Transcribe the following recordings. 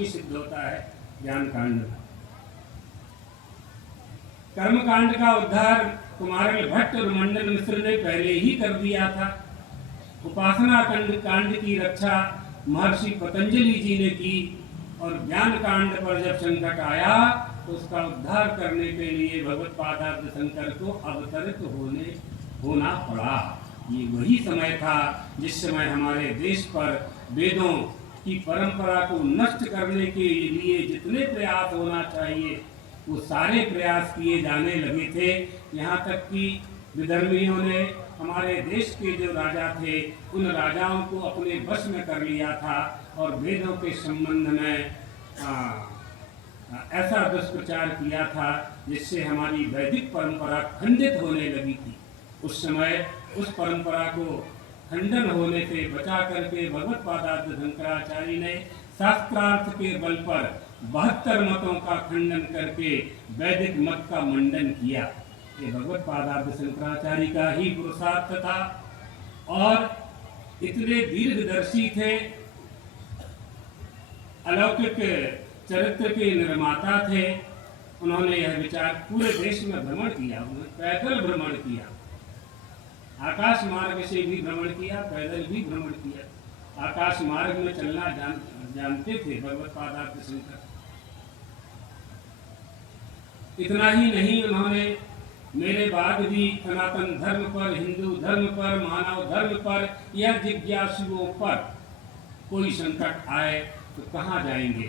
भी सिद्ध होता है ज्ञान कांड में। कर्म कांड का उद्धार कुमारल भट्ट और मंडन मिश्र ने पहले ही कर दिया था। उपासना कांड की रक्षा महर्षि पतंजलि जी ने की और ज्ञान कांड पर जब संकट आया तो उसका उद्धार करने के लिए भगवत पादार्थ शंकर को अवतरित होना पड़ा। ये वही समय था जिस समय हमारे देश पर वेदों की परंपरा को नष्ट करने के लिए जितने प्रयास होना चाहिए वो सारे प्रयास किए जाने लगे थे। यहाँ तक कि विधर्मियों ने हमारे देश के जो राजा थे उन राजाओं को अपने वश में कर लिया था और वेदों के संबंध में ऐसा दुष्प्रचार किया था जिससे हमारी वैदिक परंपरा खंडित होने लगी थी। उस समय उस परंपरा को खंडन होने से बचा करके भगवत पादार्थ शंकराचार्य ने शास्त्रार्थ के बल पर 72 मतों का खंडन करके वैदिक मत का मंडन किया। ये भगवत पादार्थ शंकराचार्य का ही पुरुषार्थ था और इतने दीर्घदर्शी थे, अलौकिक चरित्र के निर्माता थे। उन्होंने यह विचार पूरे देश में भ्रमण किया, पैदल भ्रमण किया, आकाश मार्ग से भी भ्रमण किया, पैदल भी भ्रमण किया। आकाश मार्ग में चलना जानते थे भगवत पादार्थ शंकर। इतना ही नहीं, उन्होंने मेरे बाद भी सनातन धर्म पर, हिंदू धर्म पर, मानव धर्म पर या जिज्ञासुओं पर कोई संकट आए तो कहाँ जाएंगे,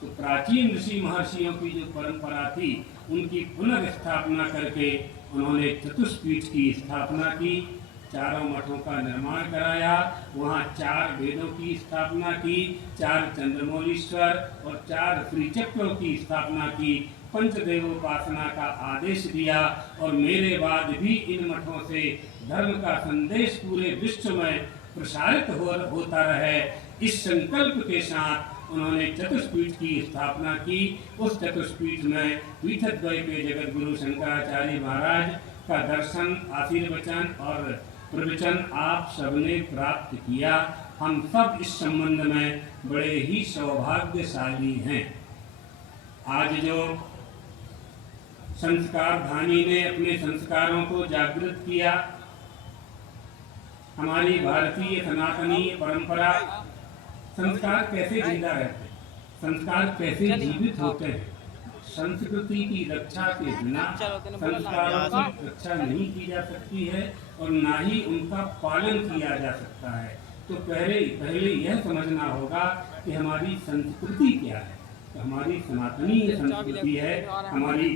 तो प्राचीन ऋषि महर्षियों की जो परंपरा थी उनकी पुनर्स्थापना करके उन्होंने चतुष्पीठ की स्थापना की, चारों मठों का निर्माण कराया, वहाँ 4 वेदों की स्थापना की, 4 चंद्रमौलीश्वर और 4 श्रीचक्रों की स्थापना की, पंचदेवोपासना का आदेश दिया और मेरे बाद भी इन मठों से धर्म का संदेश पूरे विश्व में प्रसारित होता रहे, इस संकल्प के साथ उन्होंने चतुष्पीठ की स्थापना की। उस चतुष्पीठ में पीठद्वय के जगत गुरु शंकराचार्य महाराज का दर्शन, आशीर्वचन और प्रवचन आप सबने प्राप्त किया। हम सब इस संबंध में बड़े ही सौभाग्यशाली हैं। आज जो संस्कार धानी ने अपने संस्कारों को जागृत किया, हमारी भारतीय सनातनी परंपरा, संस्कार कैसे जिंदा रहते हैं, संस्कार कैसे जीवित होते हैं। संस्कृति की रक्षा के बिना संस्कारों की रक्षा नहीं की जा सकती है और ना ही उनका पालन किया जा सकता है। तो पहले यह समझना होगा कि हमारी संस्कृति क्या है। तो हमारी सनातनी संस्कृति है, हमारी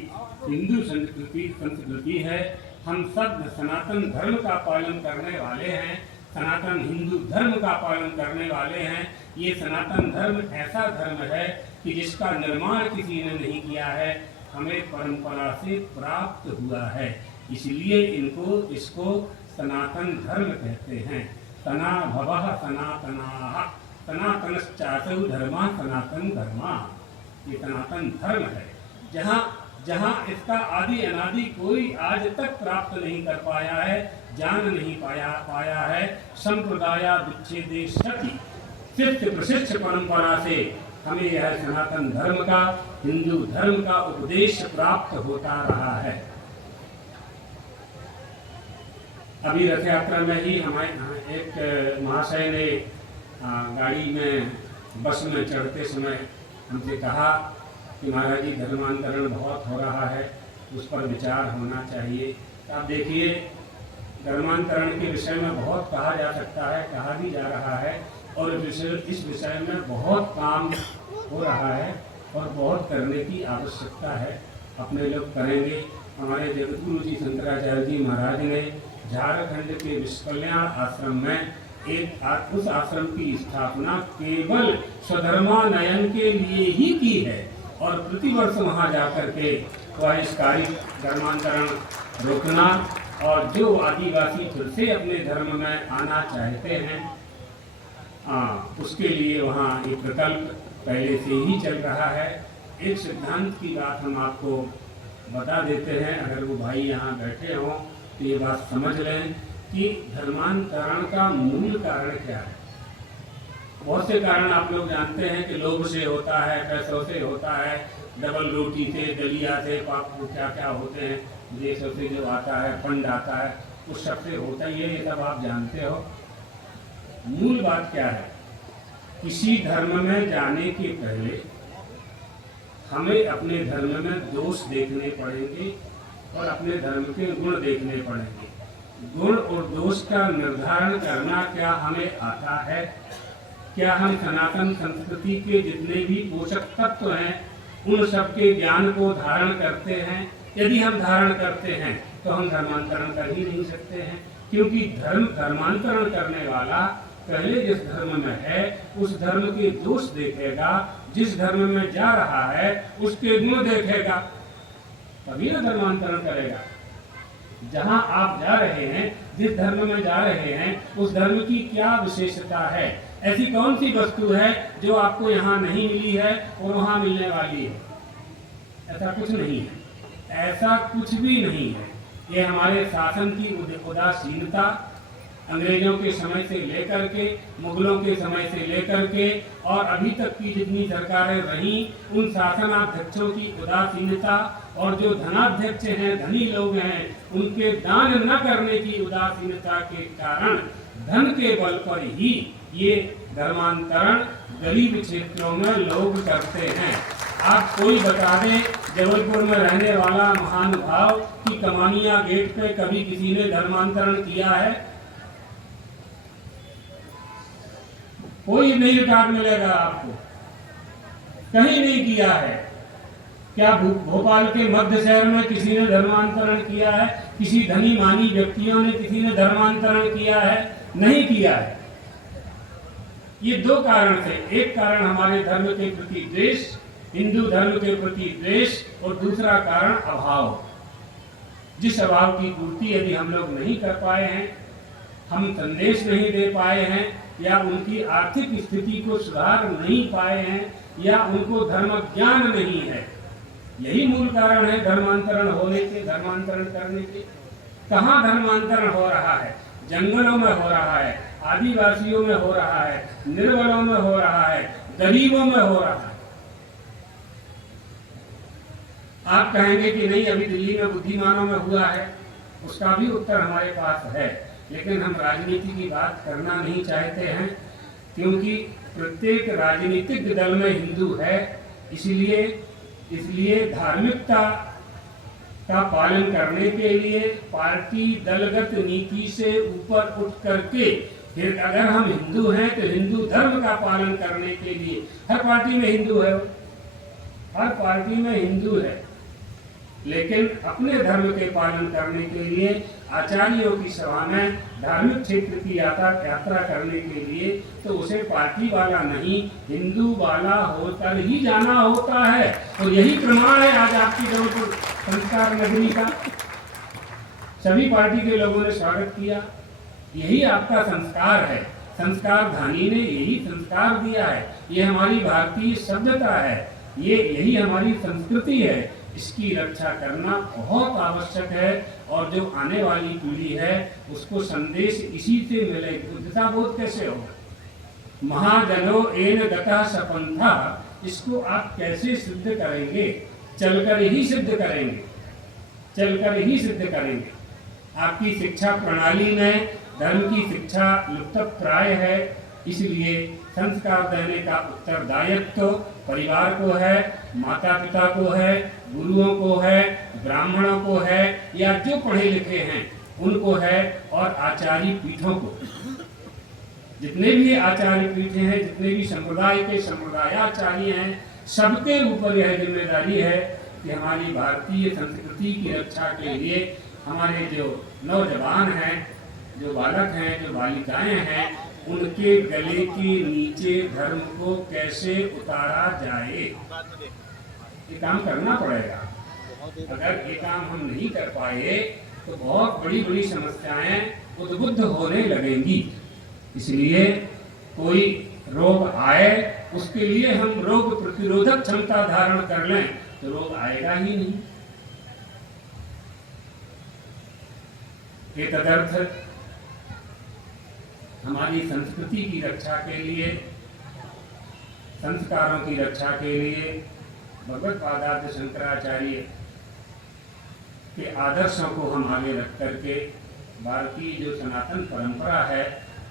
हिंदू संस्कृति है। हम सब सनातन धर्म का पालन करने वाले हैं, सनातन हिंदू धर्म का पालन करने वाले हैं। ये सनातन धर्म ऐसा धर्म है कि जिसका निर्माण किसी ने नहीं किया है, हमें परंपरा से प्राप्त हुआ है, इसलिए इसको सनातन धर्म कहते हैं। सना भवः सनातनाः, सनातनश्चासौ धर्मा सनातन धर्मा, ये सनातन धर्म है। जहाँ इसका आदि अनादि कोई आज तक प्राप्त नहीं कर पाया है, जान नहीं पाया है। संप्रदाय विच्छेदे सति, शिष्य प्रशिष्य परंपरा से हमें यह सनातन धर्म का, हिंदू धर्म का उपदेश प्राप्त होता रहा है। अभी रथ यात्रा में ही हमारे एक महाशय ने गाड़ी में, बस में चढ़ते समय हमसे कहा कि महाराज जी धर्मांतरण बहुत हो रहा है, उस पर विचार होना चाहिए। आप देखिए, धर्मांतरण के विषय में बहुत कहा जा सकता है, कहा भी जा रहा है और इस विषय में बहुत काम हो रहा है और बहुत करने की आवश्यकता है। अपने लोग करेंगे। हमारे जगतगुरु जी शंकराचार्य जी महाराज ने झारखंड के विश्वकल्याण आश्रम में उस आश्रम की स्थापना केवल स्वधर्मानयन के लिए ही की है और प्रतिवर्ष वहाँ जाकर के बहिष्कारी धर्मांतरण रोकना और जो आदिवासी फिर से अपने धर्म में आना चाहते हैं उसके लिए वहाँ एक प्रकल्प पहले से ही चल रहा है। एक सिद्धांत की बात हम आपको बता देते हैं, अगर वो भाई यहाँ बैठे हों तो ये बात समझ लें कि धर्मांतरण का मूल कारण क्या है। बहुत से कारण आप लोग जानते हैं कि लोभ से होता है, पैसों से होता है, डबल रोटी से, दलिया से, पाप क्या क्या होते हैं, देशों से जो आता है, फंड आता है, उस सब से होता ही है, ये सब आप जानते हो। मूल बात क्या है, किसी धर्म में जाने के पहले हमें अपने धर्म में दोष देखने पड़ेंगे और अपने धर्म के गुण देखने पड़ेंगे। गुण और दोष का निर्धारण करना क्या हमें आता है? क्या हम सनातन संस्कृति के जितने भी पोषक तत्व हैं उन सब के ज्ञान को धारण करते हैं? यदि हम धारण करते हैं तो हम धर्मांतरण कर ही नहीं सकते हैं, क्योंकि धर्मांतरण करने वाला पहले जिस धर्म में है उस धर्म के दोष देखेगा, जिस धर्म में जा रहा है उसके गुण देखेगा, तभी ना धर्मांतरण करेगा। जहां आप जा रहे हैं, जिस धर्म में जा रहे हैं, उस धर्म की क्या विशेषता है? ऐसी कौन सी वस्तु है जो आपको यहाँ नहीं मिली है और वहां मिलने वाली है? ऐसा कुछ नहीं है, ऐसा कुछ भी नहीं है। ये हमारे शासन की उदासीनता, अंग्रेजों के समय से लेकर के, मुगलों के समय से लेकर के और अभी तक की जितनी सरकारें रहीं, उन शासनाध्यक्षों की उदासीनता और जो धनाध्यक्ष हैं, धनी लोग हैं, उनके दान न करने की उदासीनता के कारण धन के बल पर ही ये धर्मांतरण गरीब क्षेत्रों में लोग करते हैं। आप कोई बता दें जबलपुर में रहने वाला महानुभाव कि कमानिया गेट पे कभी किसी ने धर्मांतरण किया है? कोई नहीं रिकॉर्ड मिलेगा आपको, कहीं नहीं किया है। क्या भोपाल के मध्य शहर में किसी ने धर्मांतरण किया है? किसी धनी मानी व्यक्तियों ने किसी ने धर्मांतरण किया है? नहीं किया है। ये दो कारण थे, एक कारण हमारे धर्म के प्रति द्वेष, हिंदू धर्म के प्रति द्वेष, और दूसरा कारण अभाव। जिस अभाव की पूर्ति यदि हम लोग नहीं कर पाए हैं, हम संदेश नहीं दे पाए हैं, या उनकी आर्थिक स्थिति को सुधार नहीं पाए हैं, या उनको धर्म ज्ञान नहीं है, यही मूल कारण है धर्मांतरण होने के, धर्मांतरण करने के। कहाँ धर्मांतरण हो रहा है? जंगलों में हो रहा है, आदिवासियों में हो रहा है, निर्बलों में हो रहा है, गरीबों में हो रहा है। आप कहेंगे कि नहीं अभी दिल्ली में बुद्धिमानों में हुआ है, उसका भी उत्तर हमारे पास है, लेकिन हम राजनीति की बात करना नहीं चाहते हैं, क्योंकि प्रत्येक राजनीतिक दल में हिंदू है। इसलिए धार्मिकता का पालन करने के लिए पार्टी दलगत नीति से ऊपर उठ करके फिर अगर हम हिंदू हैं तो हिंदू धर्म का पालन करने के लिए हर पार्टी में हिंदू है, हर पार्टी में हिंदू है, लेकिन अपने धर्म के पालन करने के लिए आचार्यों की सभा में धार्मिक क्षेत्र की यात्रा करने के लिए तो उसे पार्टी वाला नहीं, हिंदू वाला होकर ही जाना होता है। और यही प्रमाण है आज आपकी जबलपुर संस्कार नगरी का। सभी पार्टी के लोगों ने स्वागत किया, यही आपका संस्कार है। संस्कार धानी ने यही संस्कार दिया है, ये हमारी भारतीय सभ्यता है, ये यही हमारी संस्कृति है। इसकी रक्षा करना बहुत आवश्यक है, और जो आने वाली पीढ़ी है उसको संदेश इसी से मिलेगा। बुद्धता बोध कैसे होगा? महाजनो एन गतः सपंथा, इसको आप कैसे सिद्ध करेंगे? चलकर ही सिद्ध करेंगे, चलकर ही सिद्ध करेंगे। आपकी शिक्षा प्रणाली में धर्म की शिक्षा लुप्तप्राय है, इसलिए संस्कार देने का उत्तरदायित्व परिवार को है, माता पिता को है, गुरुओं को है, ब्राह्मणों को है, या जो पढ़े लिखे हैं उनको है, और आचार्य पीठों को। जितने भी आचार्य पीठ हैं, जितने भी संप्रदाय के संप्रदायाचार्य हैं, सबके ऊपर यह जिम्मेदारी है कि हमारी भारतीय संस्कृति की रक्षा के लिए हमारे जो नौजवान हैं, जो बालक हैं, जो बालिकाएं हैं, उनके गले के नीचे धर्म को कैसे उतारा जाए, ये काम करना पड़ेगा। अगर ये काम हम नहीं कर पाए तो बहुत बड़ी बड़ी समस्याएं उद्बुद्ध होने लगेंगी। इसलिए कोई रोग आए उसके लिए हम रोग प्रतिरोधक क्षमता धारण कर लें तो रोग आएगा ही नहीं। ये तदर्थ हमारी संस्कृति की रक्षा के लिए संस्कारों की रक्षा के लिए भगवत पादार्थ शंकराचार्य के आदर्शों को हम आगे रख करके भारतीय जो सनातन परंपरा है,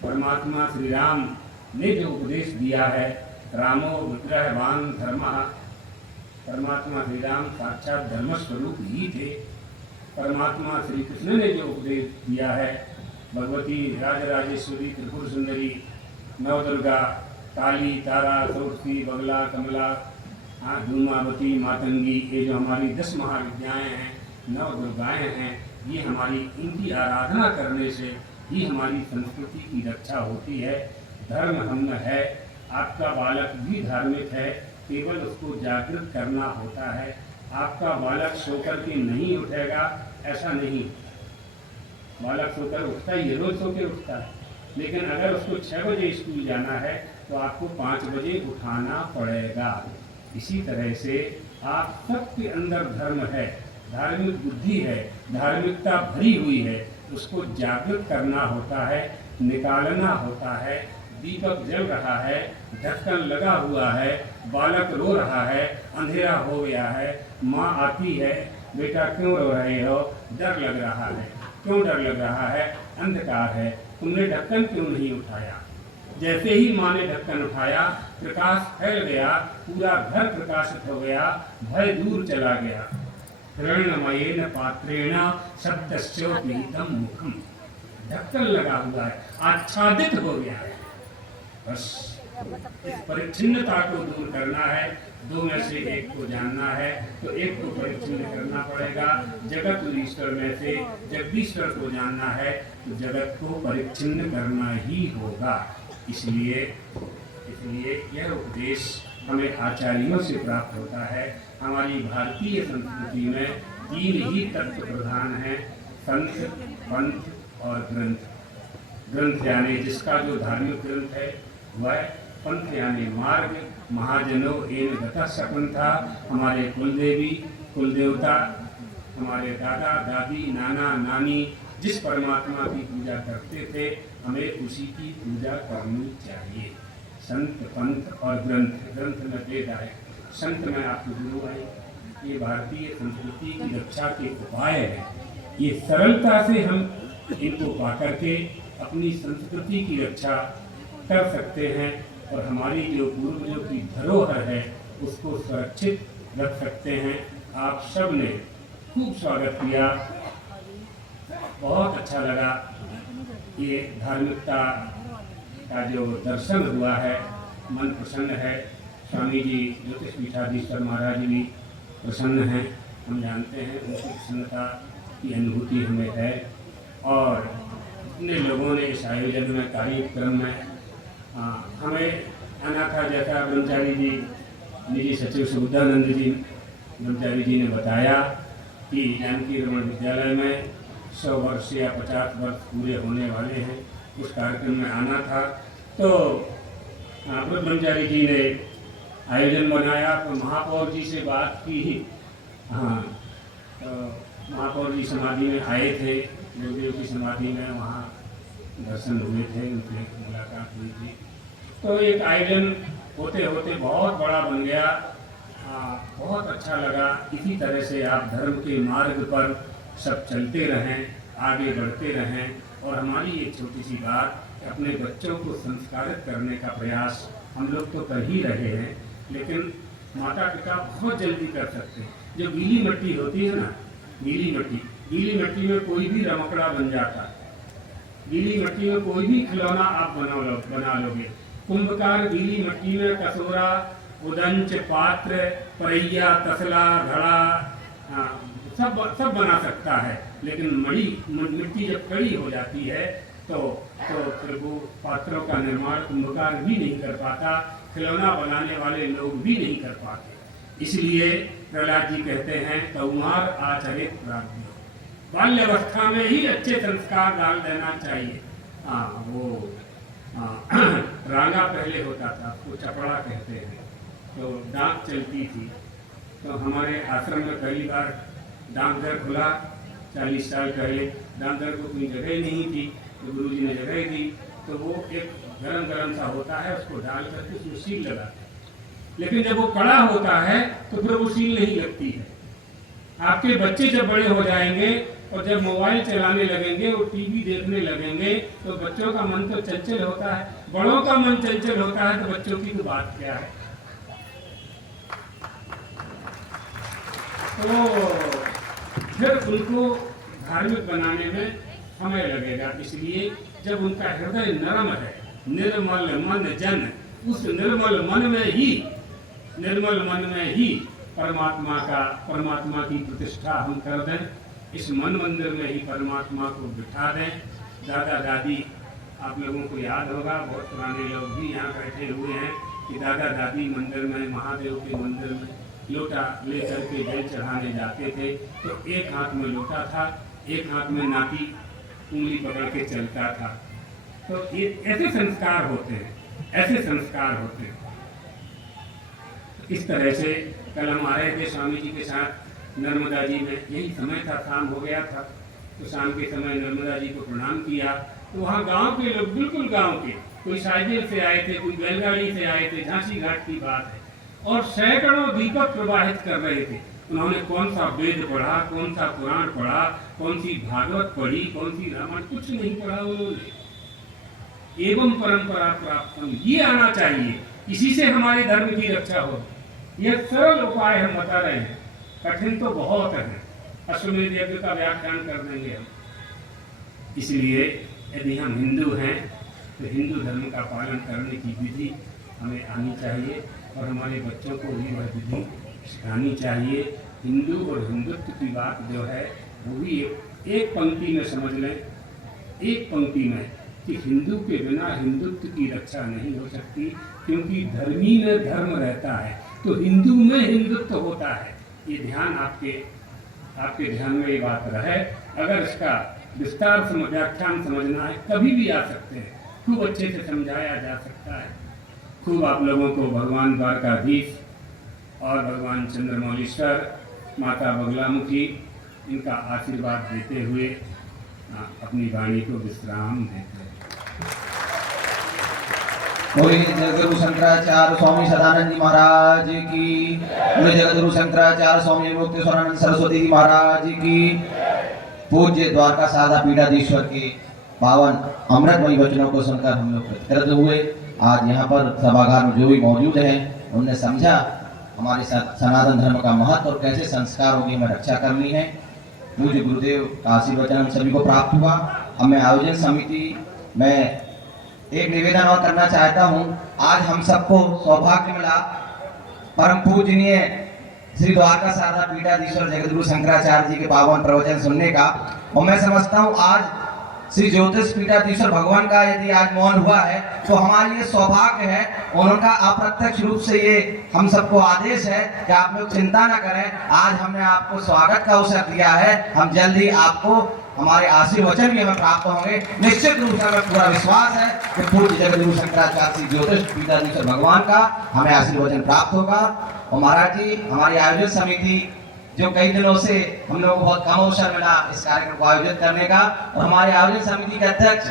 परमात्मा श्री राम ने जो उपदेश दिया है, रामो विग्रहवान धर्मः, परमात्मा श्री राम साक्षात धर्म स्वरूप ही थे। परमात्मा श्री कृष्ण ने जो उपदेश दिया है, भगवती राजराजेश्वरी, त्रिपुर सुंदरी, नवदुर्गा, काली, तारा, सरस्वती, बगला, कमला, धूमावती, मातंगी, ये जो हमारी 10 महाविद्याएं हैं, 9 दुर्गाएं हैं, ये हमारी इनकी आराधना करने से ही हमारी संस्कृति की रक्षा होती है। धर्म हम है, आपका बालक भी धार्मिक है, केवल उसको जागृत करना होता है। आपका बालक सोकर के नहीं उठेगा ऐसा नहीं, बालक सोकर उठता ही है, रोज सो के उठता है, लेकिन अगर उसको 6 बजे स्कूल जाना है तो आपको 5 बजे उठाना पड़ेगा। इसी तरह से आप सबके अंदर धर्म है, धार्मिक बुद्धि है, धार्मिकता भरी हुई है, उसको जागृत करना होता है, निकालना होता है। दीपक जल रहा है, ढक्कन लगा हुआ है, बालक रो रहा है, अंधेरा हो गया है, माँ आती है, बेटा क्यों रो रहे हो, डर लग रहा है। क्यों डर लग रहा है? अंधकार है, तुमने ढक्कन क्यों नहीं उठाया? जैसे ही माँ ने ढक्कन उठाया, प्रकाश फैल गया, पूरा घर प्रकाशित हो गया, भय दूर चला गया। हिरण्मयेन पात्रेण शब्दस्योपीतम मुखम, ढक्कन लगा हुआ है, आच्छादित हो गया है। बस इस परिच्छिन्नता को दूर करना है, 2 में से एक को जानना है, तो एक को परिच्छिन्न करना पड़ेगा। जगत ईश्वर में से जगदीश्वर को जानना है, तो जगत को परिच्छिन्न करना ही होगा। इसलिए यह उपदेश हमें आचार्यों से प्राप्त होता है। हमारी भारतीय संस्कृति में 3 ही तत्व प्रधान हैं, संत, पंथ और ग्रंथ। ग्रंथ यानी जिसका जो धार्मिक ग्रंथ है वह, पंथ यानी मार्ग, महाजनों एन गतः सपंथा, हमारे कुलदेवी कुलदेवता, हमारे दादा दादी नाना नानी जिस परमात्मा की पूजा करते थे, हमें उसी की पूजा करनी चाहिए। संत, पंथ और ग्रंथ। ग्रंथ में भेद आए, संत में आपको गुरु आए। ये भारतीय संस्कृति की रक्षा के उपाय है। ये सरलता से हम इनको पा करके अपनी संस्कृति की रक्षा कर सकते हैं और हमारी जो पूर्वजों की धरोहर है उसको सुरक्षित रख सकते हैं। आप सब ने खूब स्वागत किया, बहुत अच्छा लगा। ये धार्मिकता का जो दर्शन हुआ है, मन प्रसन्न है। स्वामी जी ज्योतिष पीठाधीश्वर महाराज भी प्रसन्न हैं, हम जानते हैं उनकी प्रसन्नता की अनुभूति हमें है। और इतने लोगों ने इस आयोजन में, कार्यक्रम में हमें आना था। जैसा ब्रह्मचारी जी, निजी सचिव सुबुद्धानंद जी ब्रह्मचारी जी ने बताया कि जानकी रमन विद्यालय में 100 वर्ष या 50 वर्ष पूरे होने वाले हैं, उस कार्यक्रम में आना था। तो ब्रह्मचारी जी ने आयोजन बनाया, तो महापौर जी से बात की। तो महापौर जी समाधि में आए थे, गुरुदेव की समाधि में, वहाँ दर्शन हुए थे, उनसे मुलाकात हुई थी। तो एक आयोजन होते होते बहुत बड़ा बन गया, बहुत अच्छा लगा। इसी तरह से आप धर्म के मार्ग पर सब चलते रहें, आगे बढ़ते रहें। और हमारी एक छोटी सी बात, अपने बच्चों को संस्कारित करने का प्रयास हम लोग तो कर ही रहे हैं, लेकिन माता पिता बहुत जल्दी कर सकते हैं। जो गीली मिट्टी होती है ना, गीली मिट्टी में कोई भी रमकड़ा बन जाता है। गीली मिट्टी में कोई भी खिलौना आप बना लोगे। कुंभकार गीली मिट्टी में कसोरा, उदंच, पात्र, परैया, तसला, घड़ा सब बना सकता है, लेकिन मिट्टी जब कड़ी हो जाती है तो फिर वो पात्रों का निर्माण कुंभकार भी नहीं कर पाता, खिलौना बनाने वाले लोग भी नहीं कर पाते। इसलिए प्रहलाद जी कहते हैं, कौमार आचरित प्राज्ञ, बाल्यावस्था में ही अच्छे संस्कार डाल देना चाहिए। रांगा पहले होता था, उसको चपड़ा कहते हैं, तो डाक चलती थी। तो हमारे आश्रम में पहली बार डाकघर खुला 40 साल पहले। डाकघर को कोई जगह नहीं थी, तो गुरुजी ने जगह दी। तो वो एक गरम सा होता है, उसको डाल करके उसमें सील लगाते, लेकिन जब वो कड़ा होता है तो फिर वो सील नहीं लगती है। आपके बच्चे जब बड़े हो जाएंगे और जब मोबाइल चलाने लगेंगे और टीवी देखने लगेंगे तो बच्चों का मन तो चंचल होता है, बड़ों का मन चंचल होता है, तो बच्चों की तो बात क्या है। तो फिर उनको धार्मिक बनाने में समय लगेगा। इसलिए जब उनका हृदय नरम है, निर्मल मन जन, उस निर्मल मन में ही परमात्मा की प्रतिष्ठा हम कर दें। इस मन मंदिर में ही परमात्मा को बिठा दें। दादा दादी, आप लोगों को याद होगा, बहुत पुराने लोग भी यहाँ बैठे हुए हैं कि दादा दादी मंदिर में, महादेव के मंदिर में लोटा लेकर के जल चढ़ाने जाते थे तो एक हाथ में लोटा था, एक हाथ में नाती उंगली पकड़ के चलता था। तो ये ऐसे संस्कार होते हैं, ऐसे संस्कार होते हैं। इस तरह से कल हम आ रहे थे स्वामी जी के साथ नर्मदा जी में, यही समय था, शाम हो गया था, तो शाम के समय नर्मदा जी को प्रणाम किया। तो वहाँ गांव के लोग, बिल्कुल गांव के, कोई साइकिल से आए थे, कोई बैलगाड़ी से आए थे, झांसी घाट की बात है, और सैकड़ों दीपक प्रवाहित कर रहे थे। उन्होंने कौन सा वेद पढ़ा, कौन सा पुराण पढ़ा, कौन सी भागवत पढ़ी, कौन सी रामायण, कुछ नहीं पढ़ा उन्होंने। एवं परंपरा प्राप्त, ये आना चाहिए, इसी से हमारे धर्म की रक्षा हो। यह सरल उपाय हम बता रहे हैं, कठिन तो बहुत है। अश्वमेध यज्ञ का व्याख्यान कर देंगे हम। इसलिए यदि हम हिंदू हैं तो हिंदू धर्म का पालन करने की विधि हमें आनी चाहिए और हमारे बच्चों को भी वह विधि सिखानी चाहिए। हिंदू और हिंदुत्व की बात जो है वो भी एक पंक्ति में समझ लें, एक पंक्ति में, कि हिंदू के बिना हिंदुत्व की रक्षा नहीं हो सकती, क्योंकि धर्मी में धर्म रहता है तो हिंदू में हिंदुत्व होता है। ये ध्यान आपके ध्यान में ये बात रहे। अगर इसका विस्तार से व्याख्यान समझना है कभी भी आ सकते हैं, खूब अच्छे से समझाया जा सकता है। खूब आप लोगों को भगवान द्वारकाधीश और भगवान चंद्रमौलीश्वर, माता बगलामुखी, इनका आशीर्वाद देते हुए अपनी वाणी को विश्राम देते हैं। बोलिए जगद्गुरु शंकराचार्य स्वामी सदानंद जी महाराज की, बोलिए जगद्गुरु शंकराचार्य स्वामी मुक्तेश्वरानंद सरस्वती जी महाराज की। पूज्य द्वारका शारदा पीठाधीश्वर के पावन अमृतमयी वचनों को सुनकर हम लोग कृतकृत हुए। आज यहाँ पर सभागार में जो भी मौजूद हैं उनने समझा हमारे सनातन धर्म का महत्व और कैसे संस्कारों की हमें रक्षा करनी है। पूज्य गुरुदेव का आशीर्वचन हम सभी को प्राप्त हुआ। अब मैं आयोजन समिति में एक निवेदन और करना चाहता हूँ। आज हम सबको सौभाग्य मिला परम पूजनीय श्री द्वारका शारदा पीठाधीश्वर जगद्गुरु शंकराचार्य जी के पावन प्रवचन सुनने का, और मैं समझता हूँ आज श्री ज्योतिष पीठाधीश्वर भगवान का यदि आज मौन हुआ है तो हमारी ये सौभाग्य है। उनका अप्रत्यक्ष रूप से ये हम सबको आदेश है कि आप लोग चिंता न करें, आज हमने आपको स्वागत का अवसर दिया है। हम जल्द ही आपको हमारे आशीर्वचन भी हमें प्राप्त होंगे। निश्चित रूप से हमें पूरा विश्वास है कि पूज्य जगद्गुरु शंकराचार्य श्री ज्योतिष पीठाधीश्वर भगवान का हमें आशीर्वचन प्राप्त होगा। और महाराज जी, हमारी आयोजन समिति जो कई दिनों से हम लोगों को बहुत कम अवसर मिला इस कार्यक्रम को आयोजित करने का, और हमारे आयोजन समिति के अध्यक्ष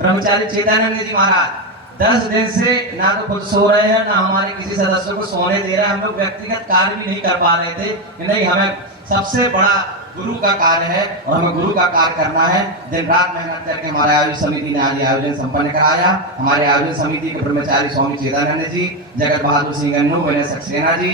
ब्रह्मचारी चेतानंद जी महाराज 10 दिन से ना तो खुद सो रहे हैं, ना हमारे किसी सदस्य को सोने दे रहे हैं। हम लोग व्यक्तिगत कार्य भी नहीं कर पा रहे थे कि नहीं, हमें सबसे बड़ा गुरु का कार्य है और हमें गुरु का कार्य करना है। दिन रात मेहनत करके हमारे आयोजन समिति ने आज आयोजन संपन्न कराया। हमारे आयोजन समिति के ब्रह्मचारी स्वामी चेतानंद जी, जगत बहादुर सिंह अन्नू, विनय सक्सेना जी,